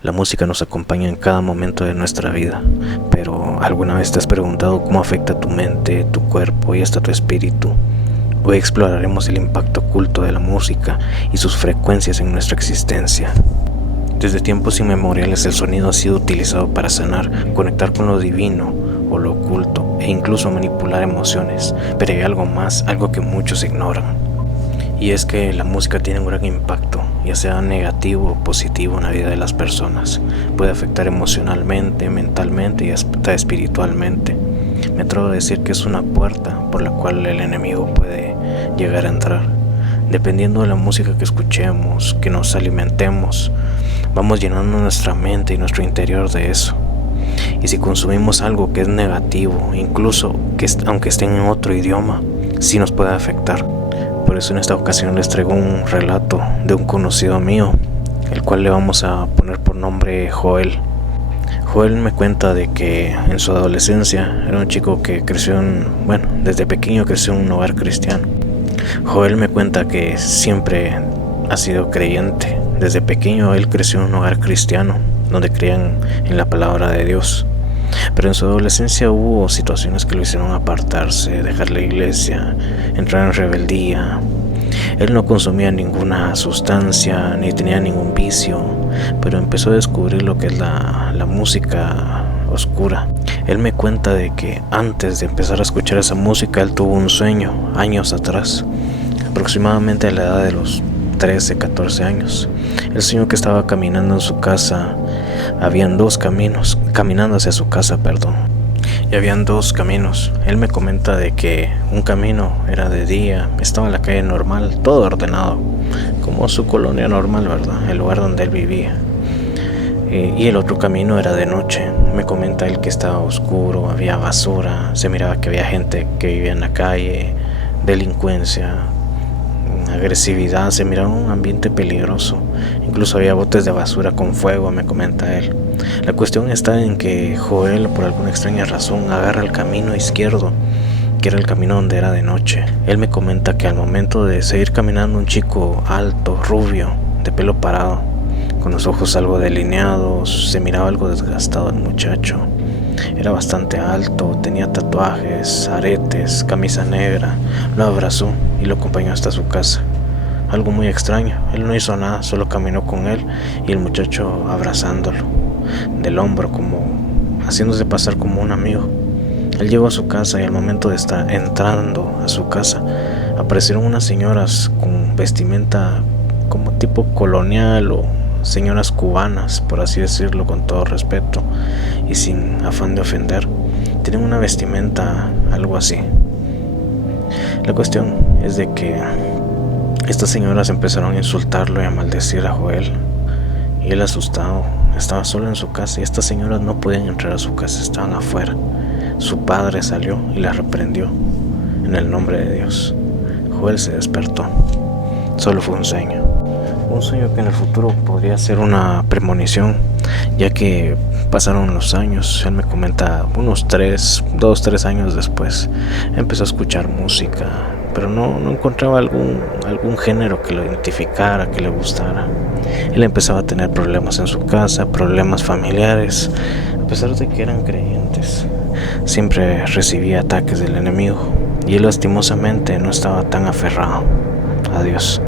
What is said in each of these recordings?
La música nos acompaña en cada momento de nuestra vida, pero ¿alguna vez te has preguntado cómo afecta tu mente, tu cuerpo y hasta tu espíritu? Hoy exploraremos el impacto oculto de la música y sus frecuencias en nuestra existencia. Desde tiempos inmemoriales el sonido ha sido utilizado para sanar, conectar con lo divino o lo oculto e incluso manipular emociones, pero hay algo más, algo que muchos ignoran. Y es que la música tiene un gran impacto, ya sea negativo o positivo en la vida de las personas. Puede afectar emocionalmente, mentalmente y hasta espiritualmente. Me atrevo a decir que es una puerta por la cual el enemigo puede llegar a entrar. Dependiendo de la música que escuchemos, que nos alimentemos, vamos llenando nuestra mente y nuestro interior de eso. Y si consumimos algo que es negativo, incluso aunque esté en otro idioma, sí nos puede afectar. Por eso en esta ocasión les traigo un relato de un conocido mío, el cual le vamos a poner por nombre Joel. Joel me cuenta de que en su adolescencia era un chico que desde pequeño creció en un hogar cristiano. Joel me cuenta que siempre ha sido creyente. Desde pequeño él creció en un hogar cristiano, donde creían en la palabra de Dios. Pero en su adolescencia hubo situaciones que lo hicieron apartarse, dejar la iglesia, entrar en rebeldía. Él no consumía ninguna sustancia ni tenía ningún vicio, pero empezó a descubrir lo que es la música oscura. Él me cuenta de que antes de empezar a escuchar esa música, él tuvo un sueño años atrás, aproximadamente a la edad de los 13, 14 años. El señor que estaba caminando en su casa, habían dos caminos, caminando hacia su casa, y habían dos caminos. Él me comenta de que un camino era de día, estaba en la calle normal, todo ordenado, como su colonia normal, ¿verdad? El lugar donde él vivía. Y el otro camino era de noche. Me comenta él que estaba oscuro, había basura, se miraba que había gente que vivía en la calle, delincuencia, agresividad, se miraba un ambiente peligroso. Incluso había botes de basura con fuego, me comenta él. La cuestión está en que Joel, por alguna extraña razón, agarra el camino izquierdo, que era el camino donde era de noche. Él me comenta que al momento de seguir caminando, un chico alto, rubio, de pelo parado, con los ojos algo delineados, se miraba algo desgastado el muchacho. Era bastante alto, tenía tatuajes, aretes, camisa negra. Lo abrazó y lo acompañó hasta su casa. Algo muy extraño, él no hizo nada, solo caminó con él y el muchacho abrazándolo del hombro, como haciéndose pasar como un amigo. Él llegó a su casa y al momento de estar entrando a su casa, aparecieron unas señoras con vestimenta como tipo colonial o señoras cubanas, por así decirlo, con todo respeto y sin afán de ofender. Tienen una vestimenta algo así. La cuestión es de que estas señoras empezaron a insultarlo y a maldecir a Joel, y él, asustado, estaba solo en su casa y estas señoras no podían entrar a su casa, estaban afuera. Su padre salió y la reprendió en el nombre de Dios. Joel se despertó. Solo fue un sueño que en el futuro podría ser una premonición, ya que pasaron los años. Él me comenta unos 2-3 años después empezó a escuchar música, pero no encontraba algún género que lo identificara, que le gustara. Él empezaba a tener problemas en su casa, problemas familiares, a pesar de que eran creyentes. Siempre recibía ataques del enemigo y él lastimosamente no estaba tan aferrado a Dios.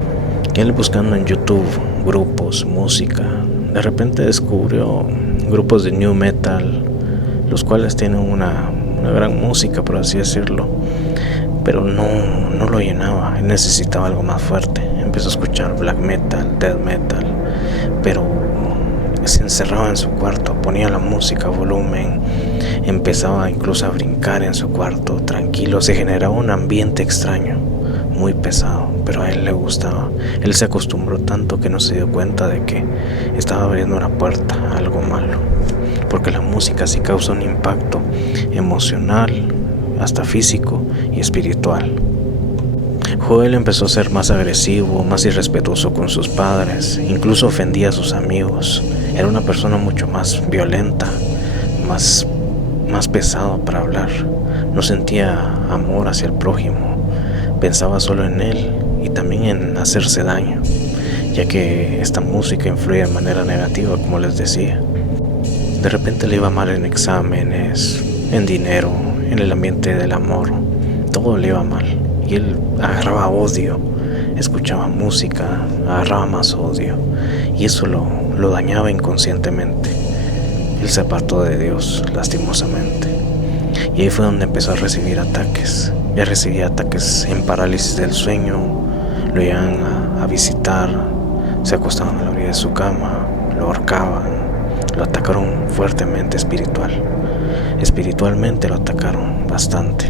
Y él, buscando en YouTube grupos, música, de repente descubrió grupos de new metal, los cuales tienen una gran música, por así decirlo, pero no lo llenaba. Él necesitaba algo más fuerte. Empezó a escuchar black metal, death metal, pero se encerraba en su cuarto, ponía la música a volumen, empezaba incluso a brincar en su cuarto tranquilo. Se generaba un ambiente extraño, muy pesado, pero a él le gustaba. Él se acostumbró tanto que no se dio cuenta de que estaba abriendo una puerta a algo malo, porque la música sí causa un impacto emocional, hasta físico y espiritual. Joel empezó a ser más agresivo, más irrespetuoso con sus padres, incluso ofendía a sus amigos. Era una persona mucho más violenta, más pesado para hablar. No sentía amor hacia el prójimo, pensaba solo en él y también en hacerse daño. ya que esta música influye de manera negativa, como les decía. De repente le iba mal en exámenes, en dinero, en el ambiente del amor. Todo le iba mal y él agarraba odio, escuchaba música, agarraba más odio y eso lo dañaba inconscientemente. Él se apartó de Dios, lastimosamente, y ahí fue donde empezó a recibir ataques. Ya recibía ataques en parálisis del sueño, lo iban a visitar, se acostaban a la orilla de su cama, lo ahorcaban, lo atacaron fuertemente espiritualmente lo atacaron bastante,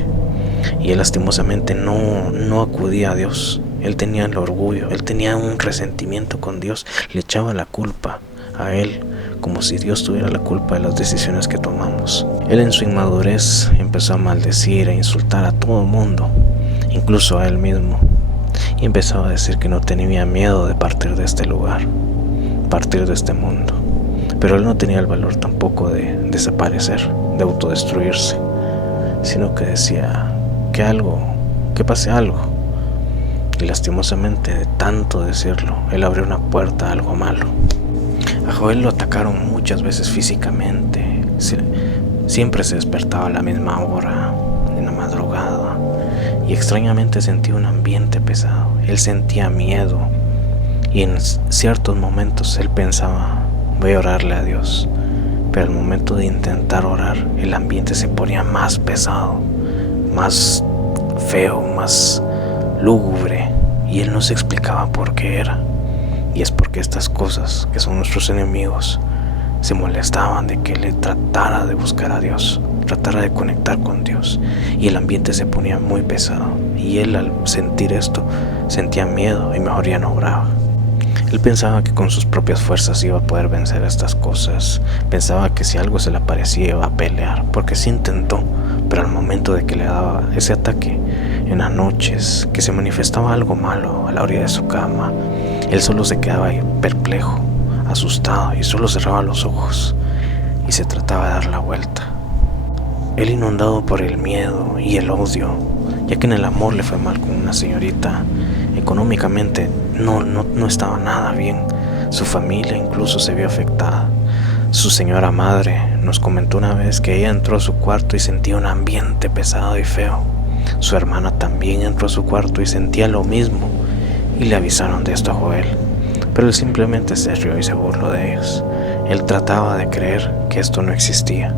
y él lastimosamente no acudía a Dios. Él tenía el orgullo, él tenía un resentimiento con Dios, le echaba la culpa a él, como si Dios tuviera la culpa de las decisiones que tomamos. Él en su inmadurez empezó a maldecir e insultar a todo el mundo, incluso a él mismo, y empezaba a decir que no tenía miedo de partir de este lugar, partir de este mundo. Pero él no tenía el valor tampoco de desaparecer, de autodestruirse, sino que decía que pase algo. Y lastimosamente, de tanto decirlo, él abrió una puerta a algo malo. A Joel lo atacaron muchas veces físicamente. Siempre se despertaba a la misma hora, en la madrugada, y extrañamente sentía un ambiente pesado. Él sentía miedo, y en ciertos momentos él pensaba: voy a orarle a Dios. Pero al momento de intentar orar, el ambiente se ponía más pesado, más feo, más lúgubre, y él no se explicaba por qué era. Y es porque estas cosas, que son nuestros enemigos, se molestaban de que él tratara de buscar a Dios, tratara de conectar con Dios, y el ambiente se ponía muy pesado, y él, al sentir esto, sentía miedo y mejor ya no oraba. Él pensaba que con sus propias fuerzas iba a poder vencer estas cosas. Pensaba que si algo se le aparecía iba a pelear, porque sí intentó, pero al momento de que le daba ese ataque, en las noches, que se manifestaba algo malo a la orilla de su cama, él solo se quedaba ahí perplejo, asustado, y solo cerraba los ojos y se trataba de dar la vuelta. Él, inundado por el miedo y el odio, ya que en el amor le fue mal con una señorita, económicamente no estaba nada bien. Su familia incluso se vio afectada. Su señora madre nos comentó una vez que ella entró a su cuarto y sentía un ambiente pesado y feo. Su hermana también entró a su cuarto y sentía lo mismo, y le avisaron de esto a Joel, pero él simplemente se rió y se burló de ellos. Él trataba de creer que esto no existía,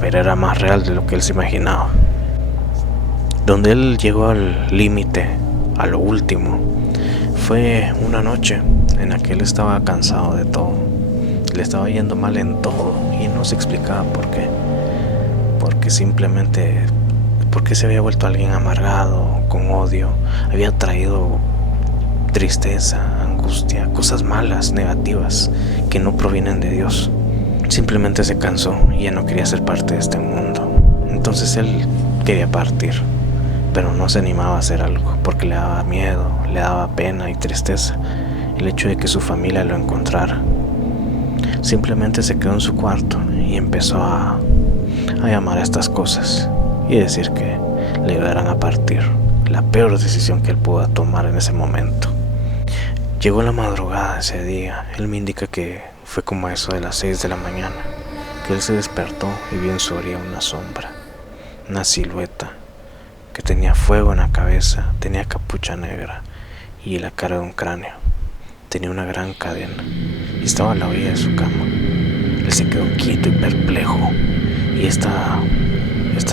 pero era más real de lo que él se imaginaba. Donde él llegó al límite, a lo último, fue una noche en la que él estaba cansado de todo. Le estaba yendo mal en todo y no se explicaba por qué. Porque se había vuelto alguien amargado, con odio. Había traído tristeza, angustia, cosas malas, negativas, que no provienen de Dios. Simplemente se cansó y ya no quería ser parte de este mundo. Entonces él quería partir, pero no se animaba a hacer algo porque le daba miedo, le daba pena y tristeza el hecho de que su familia lo encontrara. Simplemente se quedó en su cuarto y empezó a llamar a estas cosas y decir que le ayudaran a partir. La peor decisión que él pudo tomar en ese momento. Llegó la madrugada ese día. Él me indica que fue como eso de las 6 de la mañana, que él se despertó y vio en su orilla una sombra, una silueta que tenía fuego en la cabeza, tenía capucha negra y la cara de un cráneo. Tenía una gran cadena y estaba a la orilla de su cama. Él se quedó quieto y perplejo, y esta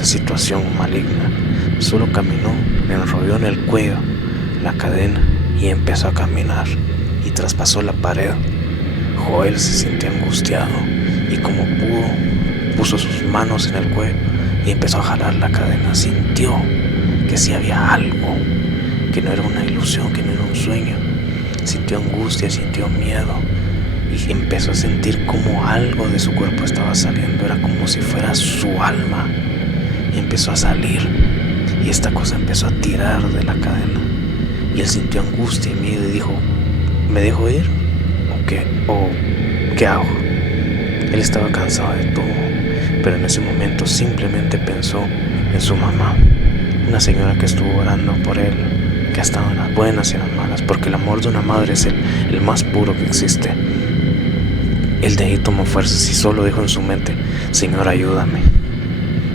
situación maligna solo caminó, le enrolló en el cuello la cadena y empezó a caminar y traspasó la pared. Joel se sintió angustiado y como pudo puso sus manos en el cuello y empezó a jalar la cadena. Sintió que sí había algo, que no era una ilusión, que no era un sueño. Sintió angustia, sintió miedo y empezó a sentir como algo de su cuerpo estaba saliendo. Era como si fuera su alma, y empezó a salir, y esta cosa empezó a tirar de la cadena, y él sintió angustia y miedo y dijo: ¿me dejo ir? ¿O qué hago? Él estaba cansado de todo, pero en ese momento simplemente pensó en su mamá, una señora que estuvo orando por él que ha estado en las buenas y en las malas, porque el amor de una madre es el más puro que existe. Él de ahí tomó fuerzas y solo dijo en su mente: Señor, ayúdame.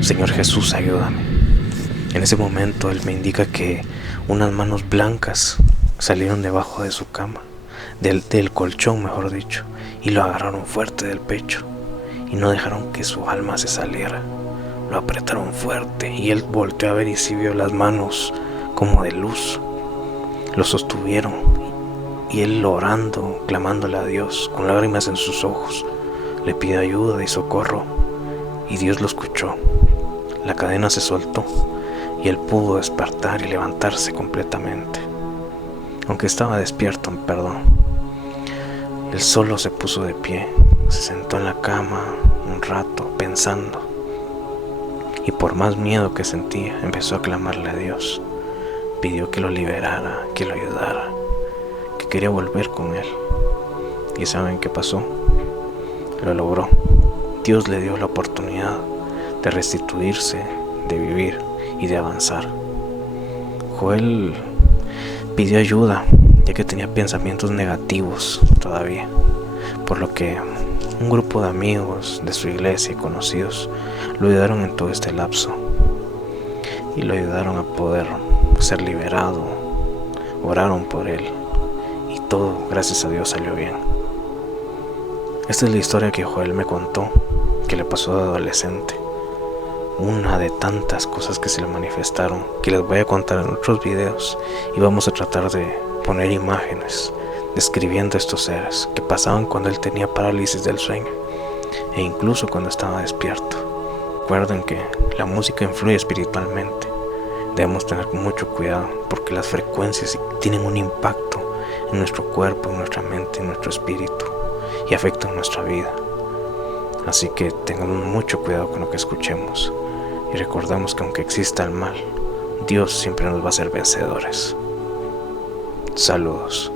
Señor Jesús, ayúdame. En ese momento él me indica que unas manos blancas salieron debajo de su cama, del colchón mejor dicho, y lo agarraron fuerte del pecho y no dejaron que su alma se saliera. Lo apretaron fuerte y él volteó a ver y sí vio las manos como de luz. Lo sostuvieron y él orando, clamándole a Dios, con lágrimas en sus ojos, le pidió ayuda y socorro, y Dios lo escuchó. La cadena se soltó y él pudo despertar y levantarse completamente. Aunque estaba despierto, él solo se puso de pie, se sentó en la cama un rato pensando, y por más miedo que sentía, empezó a clamarle a Dios. Pidió que lo liberara, que lo ayudara, que quería volver con él. ¿Y saben qué pasó? Lo logró. Dios le dio la oportunidad de restituirse, de vivir y de avanzar. Joel pidió ayuda, ya que tenía pensamientos negativos todavía, por lo que un grupo de amigos de su iglesia y conocidos lo ayudaron en todo este lapso y lo ayudaron a poder ser liberado. Oraron por él y todo, gracias a Dios, salió bien. Esta es la historia que Joel me contó que le pasó de adolescente, una de tantas cosas que se le manifestaron, que les voy a contar en otros videos, y vamos a tratar de poner imágenes describiendo estos seres que pasaban cuando él tenía parálisis del sueño e incluso cuando estaba despierto. Recuerden que la música influye espiritualmente. Debemos tener mucho cuidado porque las frecuencias tienen un impacto en nuestro cuerpo, en nuestra mente, en nuestro espíritu y afectan nuestra vida. Así que tengamos mucho cuidado con lo que escuchemos y recordamos que aunque exista el mal, Dios siempre nos va a hacer vencedores. Saludos.